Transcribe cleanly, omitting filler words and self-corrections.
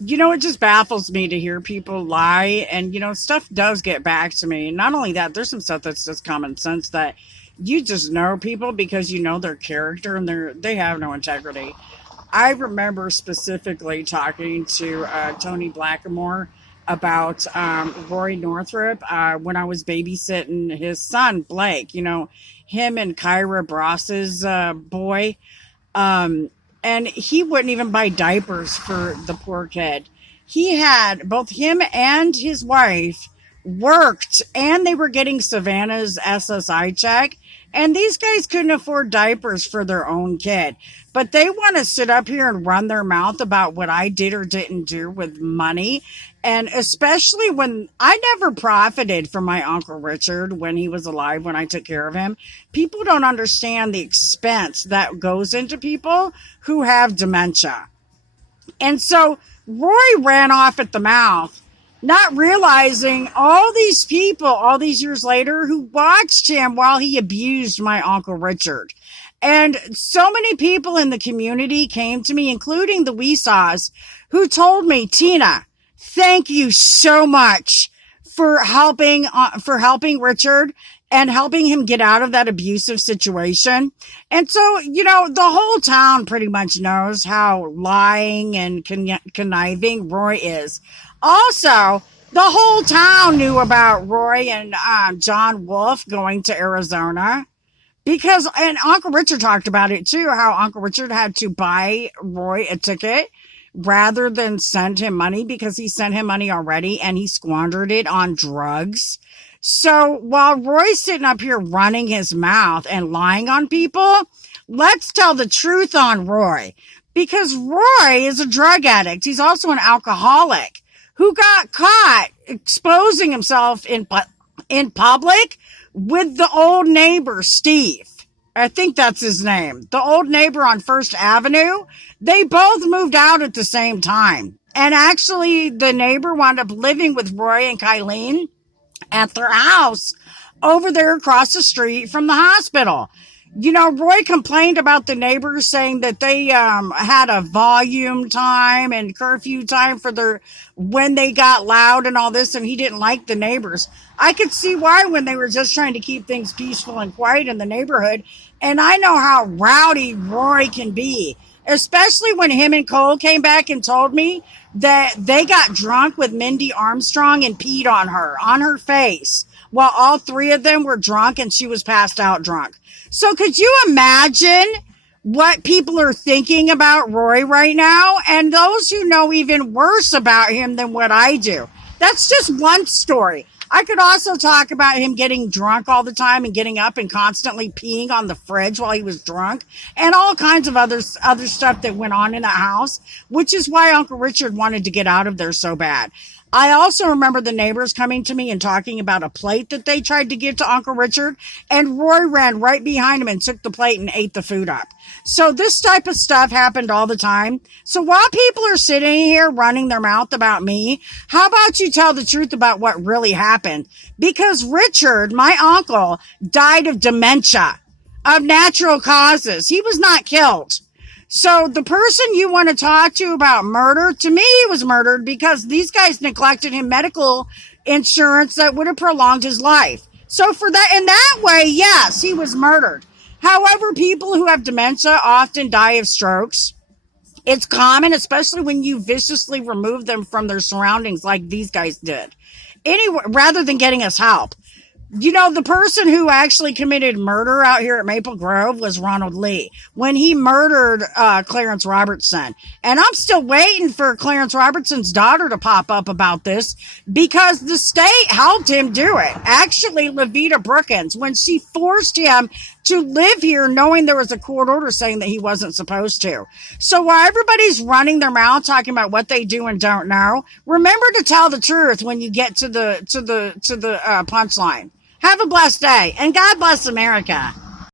It just baffles me to hear people lie. And, stuff does get back to me. And not only that, there's some stuff that's just common sense that you just know people because you know their character and they have no integrity. I remember specifically talking to Tony Blackamore about Rory Northrup when I was babysitting his son, Blake. Him and Kyra Bross's boy. And he wouldn't even buy diapers for the poor kid. He had both him and his wife worked and they were getting Savannah's SSI check. And these guys couldn't afford diapers for their own kid. But they want to sit up here and run their mouth about what I did or didn't do with money. And especially when I never profited from my Uncle Richard when he was alive, when I took care of him. People don't understand the expense that goes into people who have dementia. And so Roy ran off at the mouth, not realizing all these people, all these years later, who watched him while he abused my Uncle Richard. And so many people in the community came to me, including the Weesaws, who told me, Tina, thank you so much for helping Richard and helping him get out of that abusive situation. And so, the whole town pretty much knows how lying and conniving Roy is. Also, the whole town knew about Roy and John Wolf going to Arizona because, and Uncle Richard talked about it too, how Uncle Richard had to buy Roy a ticket rather than send him money because he sent him money already and he squandered it on drugs. So while Roy's sitting up here running his mouth and lying on people, let's tell the truth on Roy. Because Roy is a drug addict. He's also an alcoholic who got caught exposing himself in public with the old neighbor, Steve. I think that's his name. The old neighbor on First Avenue. They both moved out at the same time. And actually, the neighbor wound up living with Roy and Kylene at their house over there across the street from the hospital. Roy complained about the neighbors saying that they had a volume time and curfew time for when they got loud and all this, and he didn't like the neighbors. I could see why when they were just trying to keep things peaceful and quiet in the neighborhood. And I know how rowdy Roy can be, especially when him and Cole came back and told me that they got drunk with Mindy Armstrong and peed on her face, while all three of them were drunk and she was passed out drunk. So could you imagine what people are thinking about Roy right now? And those who know even worse about him than what I do. That's just one story. I could also talk about him getting drunk all the time and getting up and constantly peeing on the fridge while he was drunk and all kinds of other stuff that went on in the house, which is why Uncle Richard wanted to get out of there so bad. I also remember the neighbors coming to me and talking about a plate that they tried to give to Uncle Richard, and Roy ran right behind him and took the plate and ate the food up. So this type of stuff happened all the time. So while people are sitting here running their mouth about me, how about you tell the truth about what really happened? Because Richard, my uncle, died of dementia, of natural causes. He was not killed. So the person you want to talk to about murder, to me, he was murdered because these guys neglected him medical insurance that would have prolonged his life. So for that, in that way, yes, he was murdered. However, people who have dementia often die of strokes. It's common, especially when you viciously remove them from their surroundings like these guys did. Anyway, rather than getting us help. The person who actually committed murder out here at Maple Grove was Ronald Lee when he murdered Clarence Robertson. And I'm still waiting for Clarence Robertson's daughter to pop up about this because the state helped him do it. Actually, Levita Brookins, when she forced him to live here knowing there was a court order saying that he wasn't supposed to. So while everybody's running their mouth talking about what they do and don't know, remember to tell the truth when you get to the punchline. Have a blessed day, and God bless America.